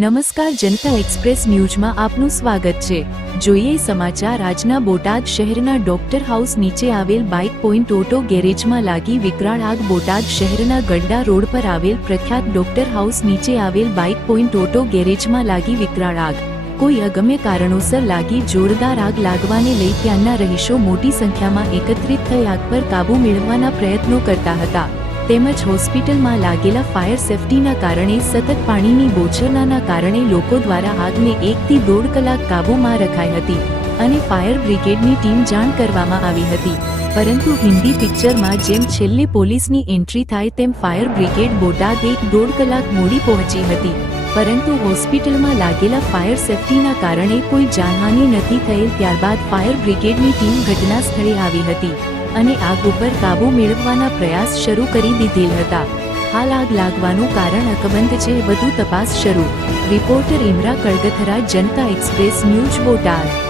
નમસ્કાર, જનતા એક્સપ્રેસ ન્યૂઝમાં આપનું સ્વાગત છે। જોઈએ સમાચાર આજના। બોટાદ શહેરના ડોક્ટર હાઉસ નીચે આવેલ બાઇક પોઈન્ટ ઓટો ગેરેજમાં લાગી વિકરાળ આગ। બોટાદ શહેરના ગડ્ડા રોડ પર આવેલ પ્રખ્યાત ડોક્ટર હાઉસ નીચે આવેલ બાઇક પોઈન્ટ ઓટો ગેરેજમાં લાગી વિકરાળ આગ। કોઈ અગમ્ય કારણોસર લાગી જોરદાર આગ લાગવાને લઈ ત્યાંના રહીશો મોટી સંખ્યામાં એકત્રિત થઈ આગ પર કાબૂ મેળવવાના પ્રયત્નો કરતા હતા। તેમજ હોસ્પિટલમાં લાગેલા ફાયર સેફટીના કારણે સતત પાણીની બોછરવાના કારણે લોકો દ્વારા આગને 1 થી 1.5 કલાક કાબૂમાં રખાઈ હતી અને ફાયર બ્રિગેડની ટીમ જાણ કરવામાં આવી હતી। પરંતુ હિન્દી પિક્ચરમાં જેમ છેલ્લે પોલીસની એન્ટ્રી થાય તેમ ફાયર બ્રિગેડ બોટાદ 1-1.5 કલાક મોડી પહોંચી હતી। પરંતુ હોસ્પિટલમાં લાગેલા ફાયર સેફટીના કારણે કોઈ જાનહાનિ નથી થયેલ। ત્યારબાદ ફાયર બ્રિગેડની ટીમ ઘટના સ્થળે આવી હતી અને આગ ઉપર કાબૂ મેળવવાના પ્રયાસ શરૂ કરી દીધેલ હતા। હાલ આગ લાગવાનું કારણ અકબંધ છે। વધુ તપાસ શરૂ। રિપોર્ટર ઇમરા કડગથરા, જનતા એક્સપ્રેસ ન્યૂઝ, બોટાદ।